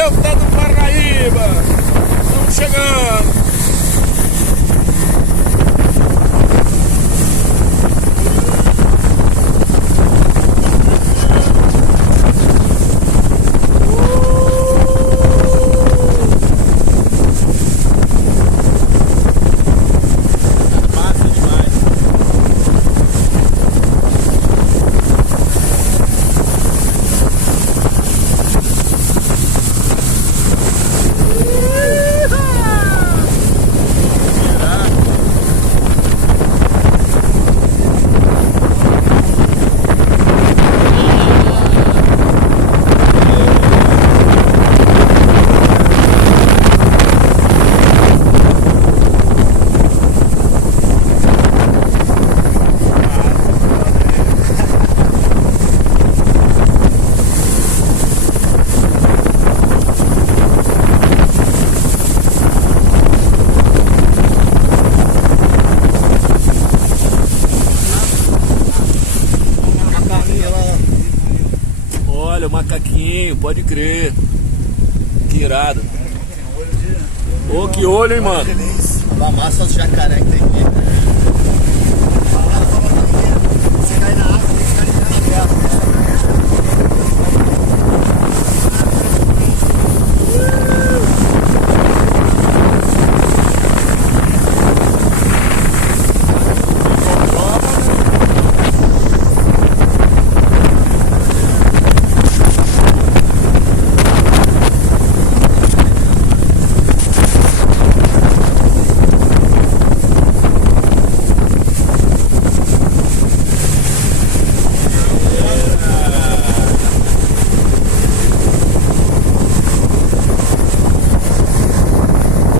Delta do Parnaíba. Estamos chegando. Olha, o macaquinho, pode crer. Que irado. Ô, que olho, hein, mano. Da massa do jacaré que tem aqui.